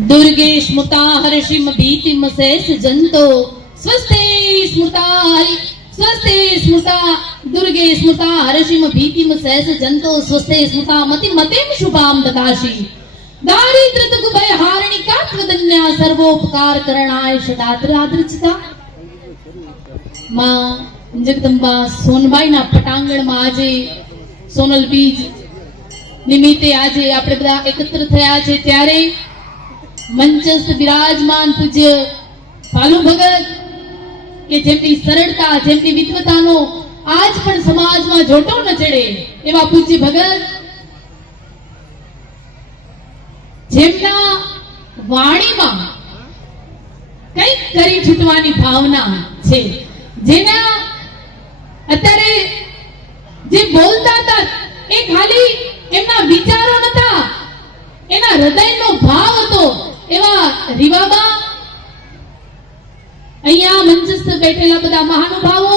દુર્ગે સ્મૃતા હર્ષિમ ભીતિમ શેષ જંતો સ્વસ્તે સ્મૃતા સ્વસ્તે સ્મૃતા દુર્ગે સ્મૃતા હર્ષિમ ભીતિમ શેષ જંતો સ્વસ્તે સ્મૃતા મતિ મતિમ શુભામ દદાશી દારિદ્રત કુભય હારણિકા ત્વદન્યા સર્વોપકાર કરણાય સદાત્ર આદર્ચિતા માં જગદંબા સોનબાઈના પટાંગણમાં આજે સોનલ બીજ નિમિત્તે આજે આપણે બધા એકત્ર થયા છે. ત્યારે મંચસ્થ બિરાજમાન પૂજ્ય ભાલુ ભગત કે જેમની સરળતા, જેમની વિદ્વતાનો આજ પણ સમાજમાં જોટો ન ચડે એવા પૂજ્ય ભગત જેમના વાણીમાં કંઈક કરી છૂટવાની ભાવના છે. જેના અત્યારે જે બોલતા હતા, એ ખાલી એમના વિચારો નતા. એના હૃદયનો ભાવ હતો. એવા રીવાબા અહીંયા મંચસ્થ બેઠેલા બધા મહાનુભાવો.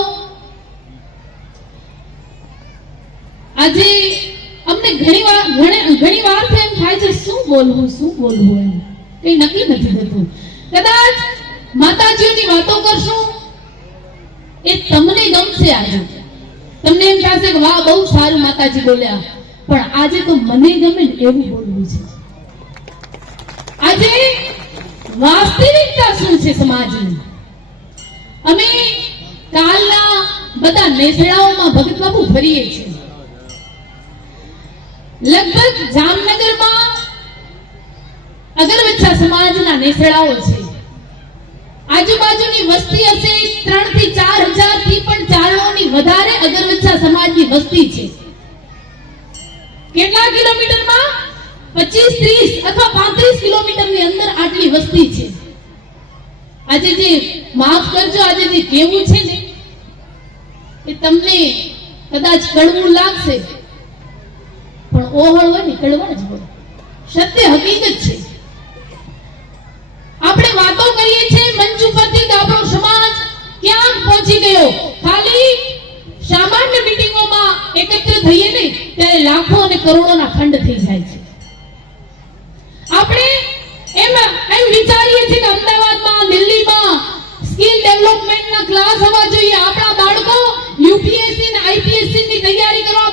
આજે અમને ઘણી વાર ઘણી વાર એમ થાય છે, શું બોલવું શું બોલવું એમ? કઈ નક્કી નથી થતું. કદાચ માતાજીઓની વાતો કરશું તમને ગમશે આજે. તમને એમ થશે કે વાહ, બહુ સારું માતાજી બોલ્યા. પણ આજે તો મને ગમે ને એવું બોલવું છે. આજે વાસ્તવિકતા શું છે સમાજની? અમે કાલના બધા નેસડાઓમાં ભગત બાબુ ફરીએ છીએ. લગભગ જામનગરમાં અગરવચ્છા સમાજના નેસડાઓ છે. આજુબાજુની વસ્તી હશે 3 થી 4000 થી પણ ચારણોની વધારે અગરવચ્છા સમાજની વસ્તી છે. કેટલા કિલોમીટરમાં? પચીસ, ત્રીસ અથવા પાંત્રીસ કિલોમીટરની અંદર આટલી વસ્તી છે. આજે જે માફ કરજો, આજે જે કેવું છે ને, એ તમને કદાચ કડવું લાગશે, પણ ઓહળ હોય ને કડવા જ હોય. સત્ય હકીકત છે. આપણે વાતો કરીએ છીએ મંચ ઉપરથી કે આપણો સમાજ ક્યાં પહોંચી ગયો ખાલી સામાન્ય મીટિંગોમાં એકત્ર થઈએ ને ત્યારે લાખો અને કરોડોના ખંડ થઈ જાય છે. આપણે એમાં એમ વિચારીએ છીએ કે અમદાવાદમાં, દિલ્હીમાં સ્કિલ ડેવલપમેન્ટના ક્લાસ હોવા જોઈએ. આપણા બાળકો યુપીએસસી અને આઈપીએસસી ની તૈયારી કરવા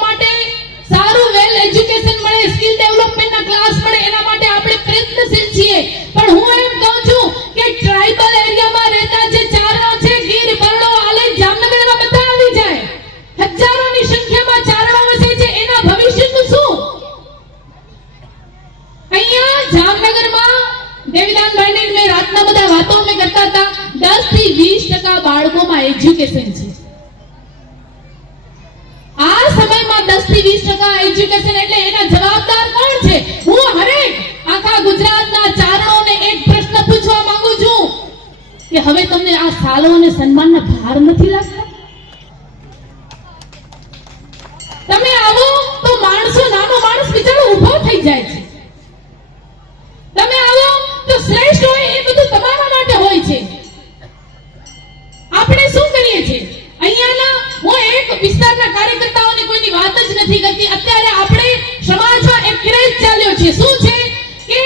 સમયમાં દસથી વીસ ટકા એજ્યુકેશન એટલે એના જવાબદાર કોણ છે? હું હરેક આખા ગુજરાતના ચારણોને એક પ્રશ્ન પૂછવા માંગુ છું કે હવે તમને આ સાલો અને સન્માનના ભાર નથી લાગતા? તમે આવો તો માણસો, નાનો માણસ બિચારો ઊભો થઈ જાય છે. નથી કરતી અત્યારે આપણે સમાજમાં એક ક્રેઝ ચાલ્યો છે. શું છે? કે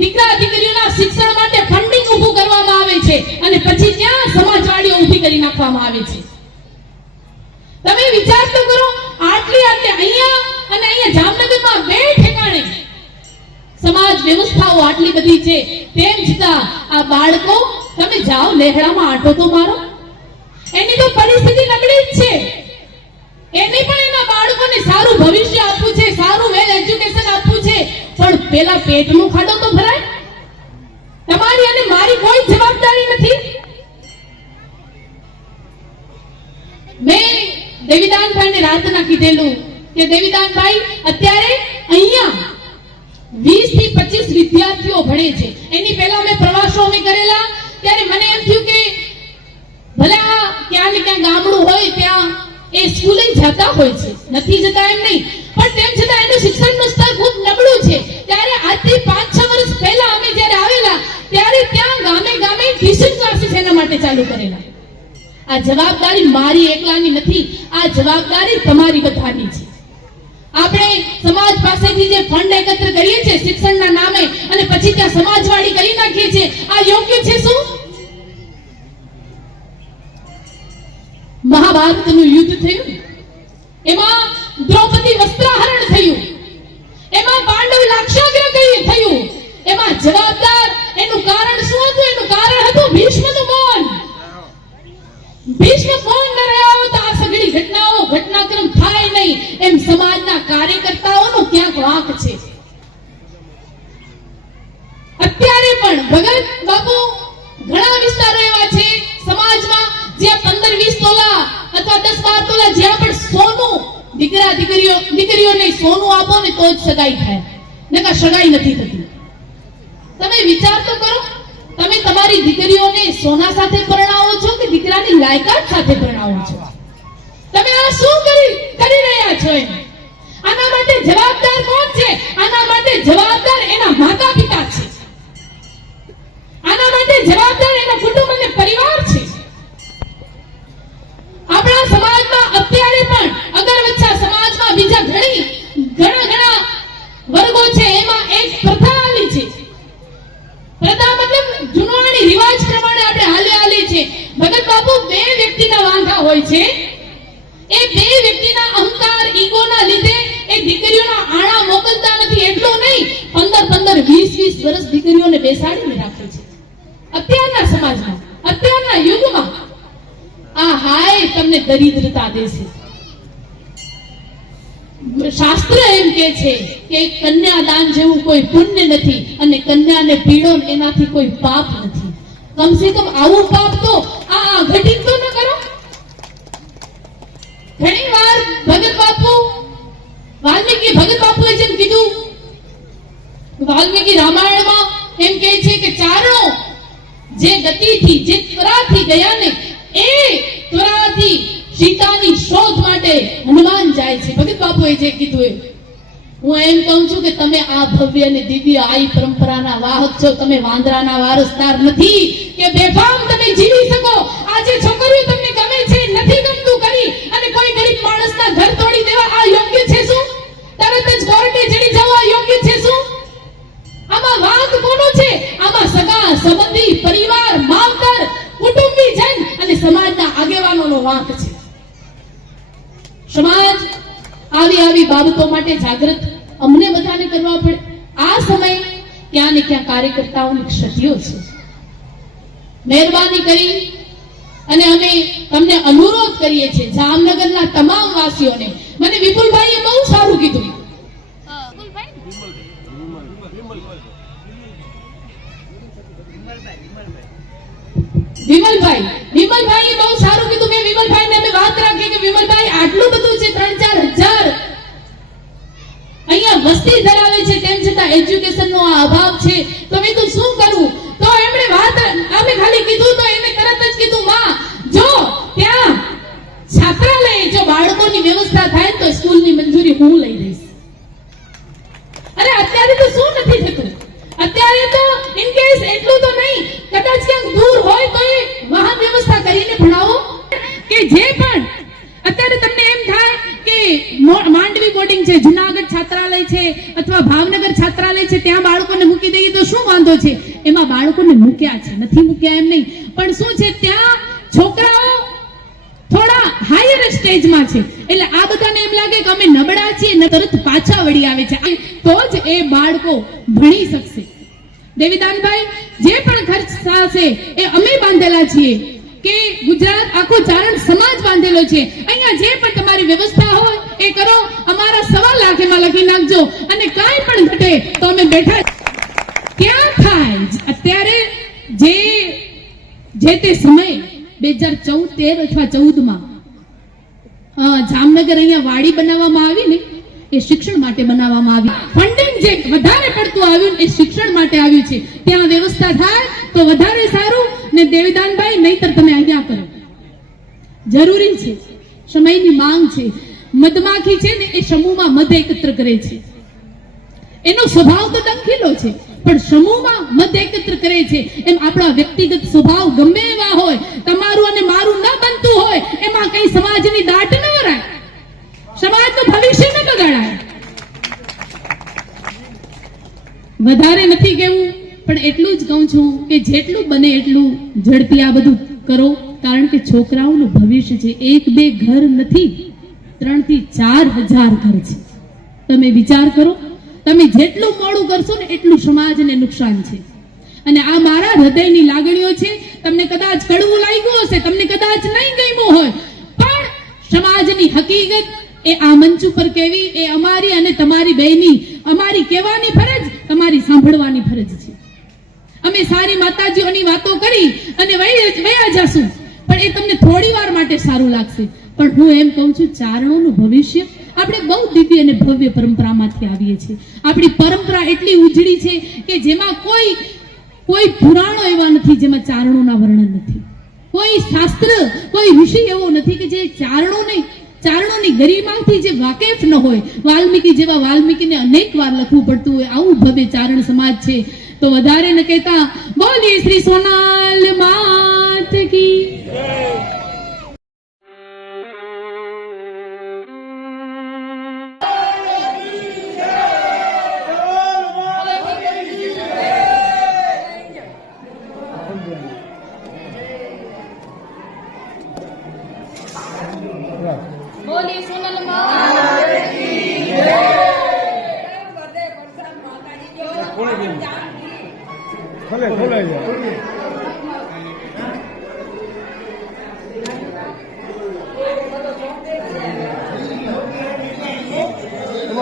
દીકરા દીકરીઓના શિક્ષણ માટે ફંડિંગ ઊભું કરવામાં આવે છે અને પછી ત્યાં સમાજવાડીઓ ઊભી કરી નાખવામાં આવે છે. તમે વિચાર તો કરો, આટલી આટલી અહીંયા અને અહીંયા જામનગરમાં બે ઠેકાણે સમાજ વ્યવસ્થાઓ આટલી બધી છે, તેમ છતાં આ બાળકો, તમે જાઓ લહેરામાં આંટો તો મારો. એની તો પરિસ્થિતિ નબળી જ છે. એની પણ બાળકોને સારું ભવિષ્ય આપવું છે, સારું વેલ એજ્યુકેશન આપવું છે, પણ પેલા પેટનું ખાડો તો ભરાય. તમારી અને મારી કોઈ જવાબદારી નથી. મેં દેવીદાનભાઈને રાતના કીધેલું કે દેવીદાનભાઈ, અત્યારે અહીંયા વીસથી પચીસ વિદ્યાર્થીઓ ભણે છે. એની પહેલા અમે પ્રવાસો અમે કરેલા, ત્યારે મને એમ થયું કે ભલે ક્યાં ને ક્યાં ગામડું હોય, ત્યાં એ સ્કૂલે જતા હોય છે. નથી જતા એમ નહીં. પણ તેમ છતાં એનું શિક્ષણનું સ્તર ખૂબ નબળું છે. ત્યારે આજથી પાંચ છ વર્ષ પહેલા અમે જ્યારે આવેલા, ત્યારે ત્યાં ગામે ગામે ટ્યુશન ક્લાસીસ એના માટે ચાલુ કરેલા. આ જવાબદારી મારી એકલાની નથી, આ જવાબદારી તમારી બધાની છે. આપણે સમાજ પાસેથી જે ફંડ એકત્ર કરીએ છીએ, શિક્ષણના નામે, અને પછી ત્યાં સમાજવાળી કરી નાખીએ છીએ, આ યોગ્ય છે શું? મહાભારતનું યુદ્ધ થયું. એમાં દ્રૌપદી વસ્ત્રાહરણ દીકરીઓ, દીકરીઓને સોનું આપો ને તો જ સગાઈ થાય. નકર સગાઈ નથી થતી. તમે વિચાર તો કરો, તમે તમારી દીકરીઓને સોના સાથે પરણાવો છો કે દીકરાની લાયકાત સાથે પરણાવો છો? તમે આ શું કરી કરી રહ્યા છો એમ? આના માટે જવાબદાર કોણ છે? આના માટે જવાબદાર એના માતા પિતા છે. આના માટે જવાબદાર એના કુટુંબ અને પરિવાર છે. વીસ વર્ષ દીકરીઓને બેસાડીને રાખે છે. અત્યારના સમાજમાં, અત્યારના યુગમાં આ હાય તમને દરિદ્રતા દેશે. શાસ્ત્ર એમ કે છે કે કન્યાદાન જેવું કોઈ પુણ્ય નથી અને કન્યાને પીડો એનાથી કોઈ પાપ નથી. કમસે કમ આવું પાપ તો આ આ ઘટિત તો ન કરો. ઘણી વાર ભગત બાપુ વાલ્મીકી ભગત બાપુએ જેમ કીધું વાલ્મીકી રામાયણમાં એમ કહે છે કે ચારણો જે ગતિથી, જે ત્વરાથી ગયા ને એ ત્વરાથી સીતાની શોધ માટે હનુમાન જાય છે. ભગત બાપુએ જે કીધું એ હું એમ કહું છું કે તમે આ ભવ્ય અને દિવ્ય આઈ પરંપરાના વાહક છો. તમે વાંદરાના વારસદાર નથી કે બેફામ તમે જીવી શકો. આજે છોકરીઓ તમને માટે જાગૃત અમને બધાને કરવા પડે. આ સમય ક્યાં ને ક્યાં કાર્યકર્તાઓની ક્ષતિઓ છે. મહેરબાની કરી અને અમે તમને અનુરોધ કરીએ છીએ જામનગરના તમામ વાસીઓને. મને વિપુલભાઈએ બહુ સારું કીધું. વિમલભાઈ વિમલભાઈ બહુ સારું કીધું. મેં વિમલભાઈને અમે વાત રાખી કે વિમલભાઈ, આટલું બધું છે ત્રણ ચાર હજાર વસ્તી ધરાવે છે, તેમ છતાં એજ્યુકેશન નો આ અભાવ છે. તો મેં કીધું, શું કરવું તો એમણે વાત, અમે ખાલી કીધું તો એને તરત જ કીધું માં જો ત્યાં છાત્રાલય જો બાળકોની વ્યવસ્થા થાય તો સ્કૂલની મંજૂરી હું લઈ લઈશ. અરે, અત્યારે તો શું નથી થતું? અત્યારે તો ઇન કેસ એટલું તો નહીં, કદાચ ક્યાંક દૂર હોય તો એ વાહન વ્યવસ્થા કરીને ભણાવો. કે જે પણ, અત્યારે તમને એમ થાય કે બોર્ડિંગ છે, જુનાગઢ છાત્રાલય છે અથવા ભાવનગર છાત્રાલય છે, ત્યાં બાળકોને મૂકી દઈએ તો શું વાંધો છે? એમાં બાળકોને મૂક્યા છે, નથી મૂક્યા એમ નહીં. પણ શું છે, ત્યાં છોકરાઓ થોડા હાયર સ્ટેજમાં છે. એટલે આ બધાને એમ લાગે કે અમે નબળા છીએ, ને તરત પાછા વળી આવે છે. તો જ એ બાળકો ભણી શકશે. દેવીદાનભાઈ જે પણ ખર્ચ થશે, એ અમે બાંધેલા છીએ કે ગુજરાત આખો ચારણ સમાજ બાંધેલો છે. અહીંયા જે પણ તમારી વ્યવસ્થા હોય એ કરો, અમારા સવા લાખ એમાં લખી નાખજો. અને કાંઈ પણ ઘટે તો અમે બેઠા ક્યાં થાય અત્યારે જે જે તે સમય, બે હજાર ચૌદ તેર અથવા ચૌદમાં જામનગર અહીંયા વાડી બનાવવામાં આવી ને, એ શિક્ષણ માટે બનાવવામાં આવી. ફંડિંગ જે વધારે પડતું આવ્યું એ શિક્ષણ માટે આવ્યું છે. ત્યાં વ્યવસ્થા થાય તો વધારે સારું ને દેવીદાનભાઈ, નહીતર તમે અહીંયા કરો. જરૂરી છે. સમયની માંગ છે. મધમાખી છે ને એ સમૂહમાં મધ એકત્ર કરે છે. એનો સ્વભાવ તો ડંખીલો છે, પણ સમૂહમાં મધ એકત્ર કરે છે. એમ આપણા વ્યક્તિગત સ્વભાવ ગમે એવા હોય, તમારું અને મારું ન બનતું કઈ સમાજની દાટ ન વરાય. સમાજનું ભવિષ્ય ન બગાડાય. વધારે નથી કહેવું પણ એટલું જ કહું છું કે જેટલું બને એટલું ઝડપી આ બધું કરો, કારણ કે છોકરાઓનું ભવિષ્ય છે. એક બે ઘર નથી. ત્રણથી ચાર હજાર ઘર છે. તમે વિચાર કરો, તમે જેટલું મોડું કરશો ને એટલું સમાજને નુકસાન છે. અને આ મારા હૃદયની લાગણીઓ છે, તમને કદાચ કડવું લાગ્યું હશે, તમને કદાચ નહીં ગમ્યું હોય, પણ સમાજની હકીકત એ આ મંચ ઉપર કેવી, એ અમારી અને તમારી બેની અમારી કહેવાની ફરજ, તમારી સાંભળવાની ફરજ છે. અમે સારી માતાજીઓની વાતો કરી અને વયા જાશું, પણ એ તમને થોડી વાર માટે સારું લાગશે. પણ હું એમ કહું છું, ચારણોનું ભવિષ્ય આપણે બહુ દિવ્ય અને ભવ્ય પરંપરામાંથી આવીએ છીએ. આપણી પરંપરા એટલી ઉજળી છે કે જેમાં કોઈ કોઈ પુરાણો એવા નથી જેમાં ચારણોના વર્ણન નથી. કોઈ શાસ્ત્ર, કોઈ ઋષિ એવો નથી કે જે ચારણોને, ચારણોની ગરિમાથી જે વાકેફ ન હોય. વાલ્મીકી જેવા વાલ્મીકીને અનેક વાર લખવું પડતું હોય, આવું ભવ્ય ચારણ સમાજ છે. તો વધારે ન કહેતા, બોલીએ શ્રી સોનાલ માત કી.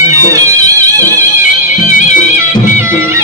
Thank you.